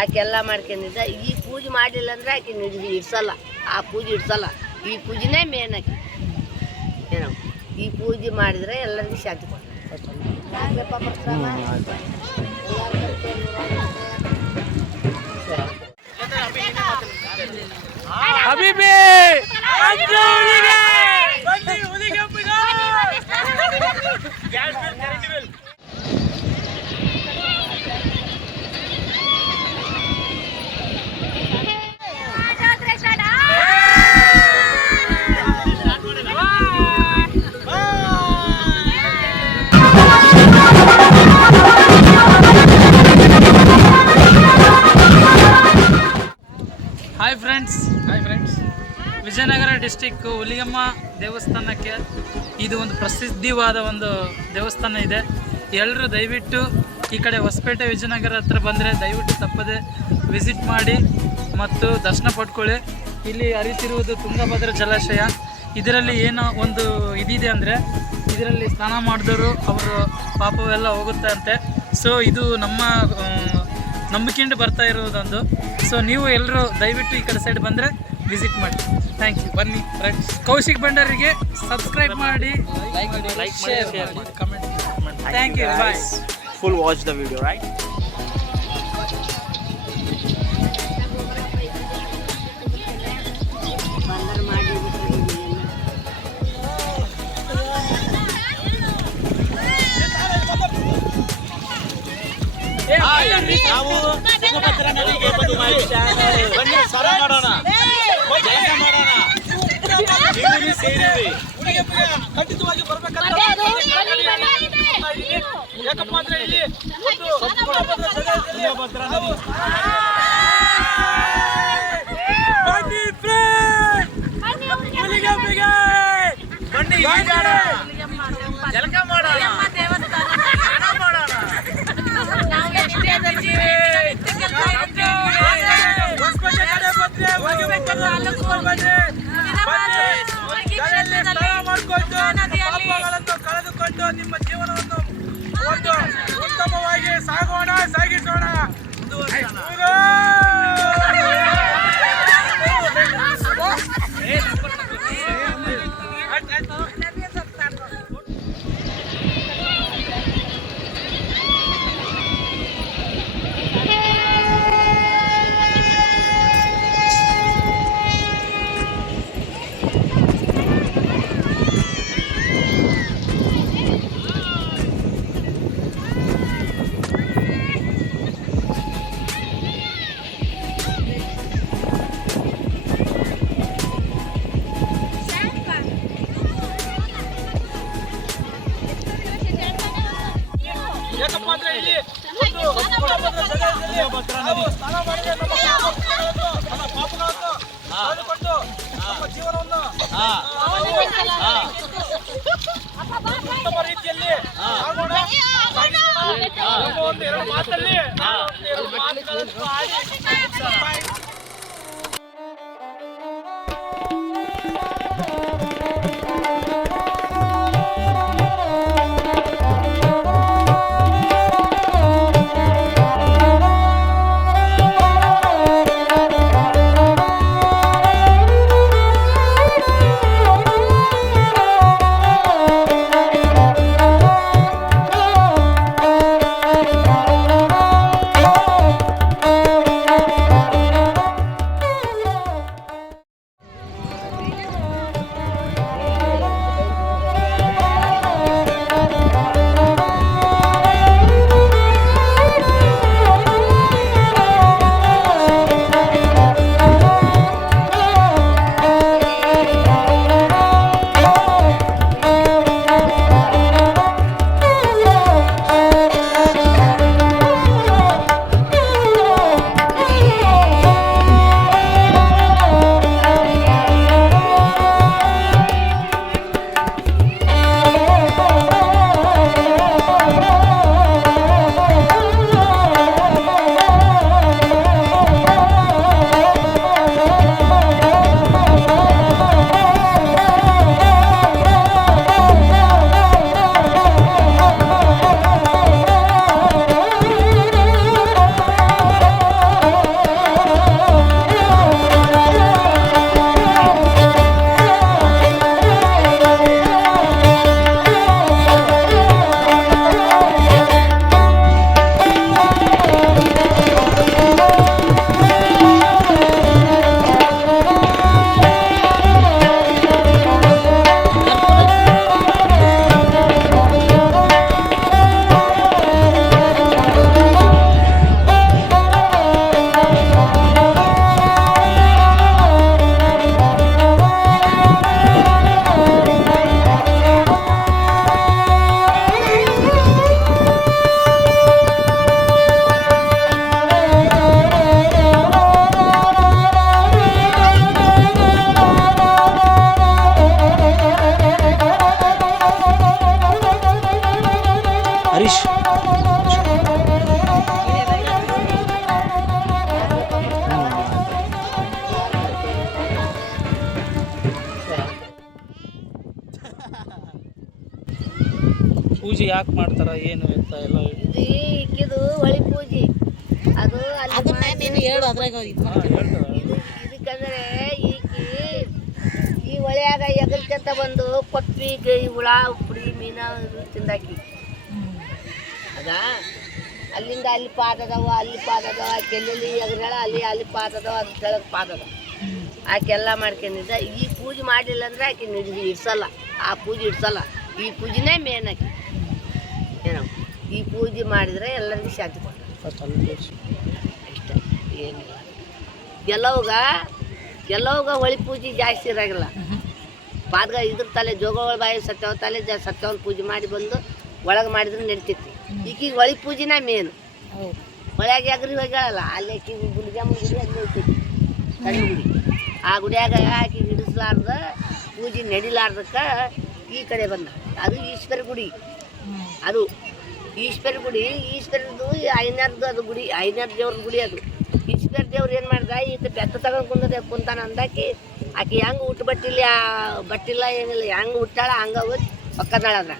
ಆಕೆ ಎಲ್ಲ ಮಾಡ್ಕೊಂಡಿದ್ದ. ಈ ಪೂಜೆ ಮಾಡಲಿಲ್ಲ ಅಂದರೆ ಆಕೆ ಇಡ್ಸಲ್ಲ, ಆ ಪೂಜೆ ಇಡ್ಸಲ್ಲ. ಈ ಪೂಜೆನೇ ಮೇನ್ ಆಕೆ ಏನೋ. ಈ ಪೂಜೆ ಮಾಡಿದರೆ ಎಲ್ಲರಿಗೂ ಶಾಂತಿ ಕೊಡ್ತಾರೆ. Hi friends, Vijayanagara district Huligemma ದೇವಸ್ಥಾನಕ್ಕೆ ಇದು ಒಂದು ಪ್ರಸಿದ್ಧವಾದ ಒಂದು ದೇವಸ್ಥಾನ ಇದೆ. ಎಲ್ಲರೂ ದಯವಿಟ್ಟು ಈ ಕಡೆ ಹೊಸಪೇಟೆ ವಿಜಯನಗರ ಹತ್ರ ಬಂದರೆ ದಯವಿಟ್ಟು ತಪ್ಪದೆ ವಿಸಿಟ್ ಮಾಡಿ ಮತ್ತು ದರ್ಶನ ಪಡ್ಕೊಳ್ಳಿ. ಇಲ್ಲಿ ಹರಿತಿರುವುದು ತುಂಗಭದ್ರಾ ಜಲಾಶಯ. ಇದರಲ್ಲಿ ಏನೋ ಒಂದು ಇದಿದೆ ಅಂದರೆ ಇದರಲ್ಲಿ ಸ್ನಾನ ಮಾಡಿದವರು ಅವರು ಪಾಪವೆಲ್ಲ ಹೋಗುತ್ತೆ ಅಂತೆ. ಸೊ ಇದು ನಮ್ಮ ನಂಬಿಕೆಂಡು ಬರ್ತಾ ಇರೋದೊಂದು. ಸೊ ನೀವು ಎಲ್ಲರೂ ದಯವಿಟ್ಟು ಈ ಕಡೆ ಸೈಡ್ ಬಂದರೆ ವಿಸಿಟ್ ಮಾಡಿ. Thank you. ಬನ್ನಿ ಫ್ರೆಂಡ್ಸ್. ಕೌಶಿಕ್ ಭಂಡಾರಿಗೆ ಸಬ್ಸ್ಕ್ರೈಬ್ ಮಾಡಿ, ಲೈಕ್ ಶೇರ್ ಮಾಡಿ, comment. Thank you. Bye. Full watch the video, right? ನಾವು ತುಂಗಭದ್ರಾ ನದಿಗೆ ಬಂದು ಬನ್ನಿ ಸರ ಮಾಡೋಣ, ಜಯಂತ ಮಾಡೋಣ. ನೀವು ಸೇರಿರಿ, ಖಂಡಿತವಾಗಿ ಬರ್ಬೇಕಂತ. ಯಾಕಪ್ಪ ಅಂದ್ರೆ ಇಲ್ಲಿ ತುಂಗಭದ್ರಾ ನದಿ. ಬನ್ನಿ ಬನ್ನಿ ಜಲಕ ಮಾಡೋಣ, ಕಳೆದುಕೊಂಡು ನಿಮ್ಮ ಜೀವನವನ್ನು ಒಂದು ಉತ್ತಮವಾಗಿ ಸಾಗಿಸೋಣ. ಯಾಕಪ್ಪ ಅಂದ್ರೆ ಇಲ್ಲಿ ತುಂಗಭದ್ರಾ ನದಿ ಸ್ನಾನ ಮಾಡಿದ್ರೆ ನಮ್ಮ ಪಾಪಗಳನ್ನು ಕಳೆದುಕೊಂಡು ನಮ್ಮ ಜೀವನವನ್ನು ಉತ್ತಮ ರೀತಿಯಲ್ಲಿ ಒಂದು ಎರಡು ಮಾತಲ್ಲಿ ಯಾಕೆ ಮಾಡ್ತಾರ ಏನು ಎತ್ತ ಎಲ್ಲ ಹೇಳಿ. ಇದು ಈಕಿದು ಹೊಳಿ ಪೂಜೆ ಅದು ಅಲ್ಲಿ ಹೇಳು ಅದ್ರಾಗ ಇದಕ್ಕಂದ್ರೆ ಈಕಿ ಈ ಹೊಳೆಯಾಗ ಎಗಲ್ಕಂತ ಬಂದು ಕೊಪ್ಪಿ ಹುಳ ಉಪ್ಪುಡಿ ಮೀನ ತಿಂದಾಕಿ ಅದ ಅಲ್ಲಿಂದ ಅಲ್ಲಿ ಪಾದದವ ಅಲ್ಲಿ ಪಾದದವ ಕೆಲ್ಲಲ್ಲಿ ಎಗರಾಳ ಅಲ್ಲಿ ಪಾದದವ ಅದ್ರ ಕೆಳಗೆ ಪಾದದ ಆಕೆಲ್ಲ ಮಾಡ್ಕೊಂಡಿದ್ದ ಈ ಪೂಜೆ ಮಾಡಲಿಲ್ಲ ಅಂದ್ರೆ ಆಕೆ ಇಡ್ಸಲ್ಲ ಆ ಪೂಜೆ ಇಡ್ಸಲ್ಲ ಈ ಪೂಜೆನೇ ಮೇನ್ ಆಕಿ ಏನೋ ಈ ಪೂಜೆ ಮಾಡಿದ್ರೆ ಎಲ್ಲರಿಗೂ ಶಾಂತಿ ಕೊಡ್ತಾರೆ ಅಷ್ಟೇ ಏನಿಲ್ಲ ಎಲ್ಲವಾಗ ಹೊಳಿ ಪೂಜೆ ಜಾಸ್ತಿ ಇರಾಗಿಲ್ಲ ಪಾದ್ಗ ಇದ್ರ ತಲೆ ಜೋಗಗಳ ಬಾಯಿ ಸತ್ಯವ ತಲೆ ಸತ್ಯವನ ಪೂಜೆ ಮಾಡಿ ಬಂದು ಒಳಗೆ ಮಾಡಿದ್ರೆ ನಡಿತೈತಿ ಈಗೀಗ ಹೊಳಿ ಪೂಜೆನ ಮೇನು ಹೊಳ್ಯಾಗ ಎಗ್ರಿ ಹೋಗ್ಯಾಳಲ್ಲ ಅಲ್ಲಿ ಆಕಿ ಗುಡಿಗಮ್ಮ ಗುಡಿ ಅಲ್ಲಿ ಐತೈತಿ ಸಣ್ಣ ಗುಡಿ ಆ ಗುಡಿಯಾಗ ಆಕಿ ಹಿಡಿಸ್ಲಾರ್ದ ಪೂಜೆ ನಡಿಲಾರ್ದಕ್ಕೆ ಈ ಕಡೆ ಬಂದ ಅದು ಈಶ್ವರ ಗುಡಿ ಅದು ಈಶ್ವರ ಗುಡಿ ಈಶ್ವರದ್ದು ಐನಾರ್ದು ಅದು ಗುಡಿ ಐನಾರ್ ದೇವ್ರ ಗುಡಿ ಅದು ಈಶ್ವರ ದೇವ್ರು ಏನು ಮಾಡ್ದ ಈತ ಬೆತ್ತ ತಗೊಂಡು ಕುಂತಾನ ಅಂದಾಕಿ ಆಕಿ ಹೆಂಗೆ ಊಟ ಬಟ್ಟಿಲ್ಲ ಏನಿಲ್ಲ ಹೆಂಗೆ ಹುಟ್ಟಾಳ ಹಂಗೆ ಹೋಗಿ ಒಕ್ಕದಾಳ ಅದ್ರ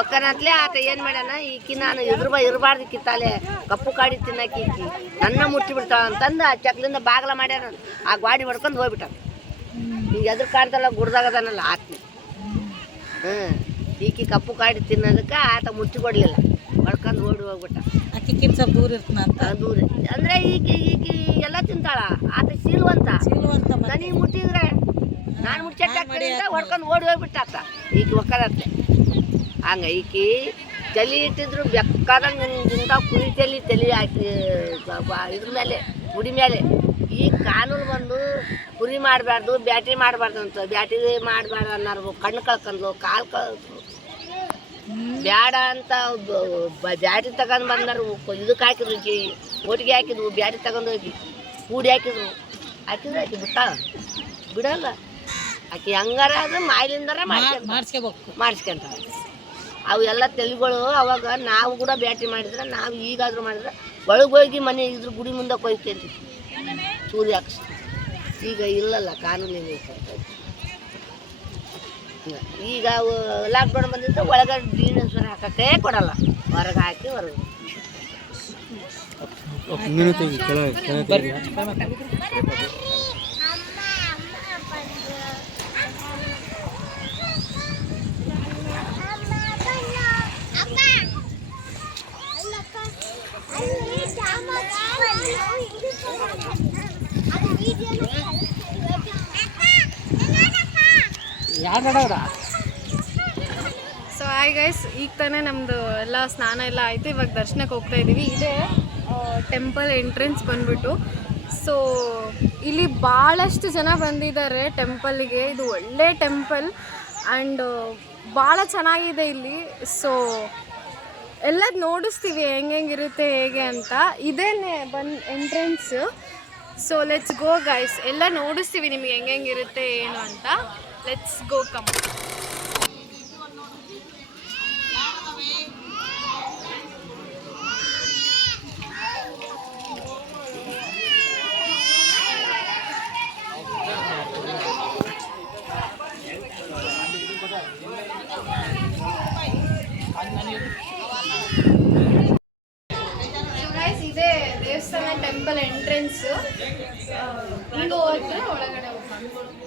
ಒಕ್ಕನತ್ಲೆ ಆತ ಏನು ಮಾಡ್ಯಾನ ಈಕಿ ನಾನು ಇರಬಾರ್ದು ಕಿತ್ತಾಲೆ ಕಪ್ಪು ಕಾಡಿ ತಿನ್ನಕ್ಕೆ ಈಕಿ ನನ್ನ ಮುಟ್ಟಿ ಬಿಡ್ತಾಳ ಅಂತಂದು ಆ ಚಕ್ಲಿಂದ ಬಾಗ್ಲ ಮಾಡ್ಯಾನ ಆ ಗಾಡಿ ಹೊಡ್ಕೊಂಡು ಹೋಗ್ಬಿಟ್ಟ ಈಗ ಎದ್ರ ಕಾಡ್ದಲ್ಲ ಗುಡ್ದಾಗದಾನಲ್ಲ ಆತ್ಮ ಈಕಿ ಕಪ್ಪು ಕಾಡಿ ತಿನ್ನೋದಕ್ಕೆ ಆತ ಮುಟ್ಟಿ ಕೊಡಲಿಲ್ಲ ಹೊಡ್ಕೊಂಡು ಓಡಿ ಹೋಗ್ಬಿಟ್ಟ ಅಕ್ಕಿಕ್ಕಿಂತ ಸ್ವಲ್ಪ ದೂರ ಇರ್ತಾನ ಅಂತ ದೂರ ಅಂದರೆ ಈಕಿ ಎಲ್ಲ ತಿಂತಾಳ ಆತ ಸೀಲ್ವಂತ ನನಗೆ ಮುಟ್ಟಿದ್ರೆ ನಾನು ಮುಚ್ಚಟ್ಟಾಗ್ತೀನಿ ಅಂತ ಹೊಡ್ಕೊಂಡು ಓಡಿ ಹೋಗ್ಬಿಟ್ಟ ಆತ ಈಕಿ ಒಕ್ಕದತ್ತೆ ಹಂಗೆ ಈಕಿ ತಲೆ ಇಟ್ಟಿದ್ರು ಬೆಕ್ಕಾದಂಗೆ ನಿಂತ ಕುರಿ ತಲೆ ಹಾಕಿ ಇದ್ರ ಮೇಲೆ ಗುಡಿ ಮೇಲೆ ಈ ಕಾನೂನು ಬಂದು ಕುರಿ ಮಾಡಬಾರ್ದು ಬ್ಯಾಟ್ರಿ ಮಾಡಬಾರ್ದು ಅಂತ ಬ್ಯಾಟ್ರಿ ಮಾಡಬಾರ್ದು ಅನ್ನೋರು ಕಣ್ಣು ಕಳ್ಕೊಂಡ್ಲು ಕಾಲು ಕಳ್ಕೊಂಡ್ಲು ಬ್ಯಾಡ ಅಂತ ಬ್ಯಾಟ್ರಿ ತಗೊಂಡು ಬಂದರು ಇದಕ್ಕೆ ಹಾಕಿದ್ರು ಒಟ್ಟಿಗೆ ಹಾಕಿದ್ವು ಬ್ಯಾಟ್ರಿ ತಗೊಂಡು ಹೋಗಿ ಕೂಡಿ ಹಾಕಿದ್ರು ಆಕಿ ಬಿಟ್ಟಾಳ ಬಿಡಲ್ಲ ಆಕಿ ಹಂಗಾರ ಅದು ಮಾಯ್ಲಿಂದಾರ ಮಾಡಿಸ್ಕೊಂತಾಳೆ ಅವು ಎಲ್ಲ ತೆಲಿಗಳು ಅವಾಗ ನಾವು ಕೂಡ ಬ್ಯಾಟ್ರಿ ಮಾಡಿದ್ರೆ ನಾವು ಈಗಾದರೂ ಮಾಡಿದ್ರೆ ಒಳಗೆ ಹೋಗಿ ಮನೆ ಇದ್ರ ಗುಡಿ ಮುಂದೆ ಕೊಯ್ಕೊಂತೀವಿ ಸೂರ್ಯ ಹಾಕಿಸ್ತೀವಿ ಈಗ ಇಲ್ಲಲ್ಲ ಕಾನೂನಿನ ಈಗ ಲಾಕ್ಡೌನ್ ಬಂದಿದ್ದು ಒಳಗೆ ಡೀನೇಶ್ವರ ಹಾಕೋಕ್ಕೆ ಕೊಡಲ್ಲ ಹೊರಗೆ ಹಾಕಿ ಹೊರಗೆ ಸೊ ಹಾಯ್ ಗೈಸ್ ಈಗ ತಾನೇ ನಮ್ಮದು ಎಲ್ಲ ಸ್ನಾನ ಎಲ್ಲ ಆಯಿತು ಇವಾಗ ದರ್ಶನಕ್ಕೆ ಹೋಗ್ತಾ ಇದ್ದೀವಿ ಇದೇ ಟೆಂಪಲ್ ಎಂಟ್ರೆನ್ಸ್ ಬಂದ್ಬಿಟ್ಟು ಸೊ ಇಲ್ಲಿ ಭಾಳಷ್ಟು ಜನ ಬಂದಿದ್ದಾರೆ ಟೆಂಪಲ್ಗೆ ಇದು ಒಳ್ಳೆ ಟೆಂಪಲ್ ಆ್ಯಂಡ್ ಭಾಳ ಚೆನ್ನಾಗಿದೆ ಇಲ್ಲಿ ಸೊ ಎಲ್ಲದು ನೋಡಿಸ್ತೀವಿ ಹೆಂಗಿರುತ್ತೆ ಹೇಗೆ ಅಂತ ಇದೇನೆ entrance so let's go guys ಎಲ್ಲ ನೋಡಿಸ್ತೀವಿ ನಿಮಗೆ ಹೆಂಗಿರುತ್ತೆ ಏನು ಅಂತ ಲೆಟ್ಸ್ ಗೋ ಕಮ್ ಇದೇ ದೇವಸ್ಥಾನ ಟೆಂಪಲ್ ಎಂಟ್ರೆನ್ಸ್ ಹಿಂಗೆ ಹೋದ್ರೆ ಒಳಗಡೆ ಹೋಗ್ಬೋದು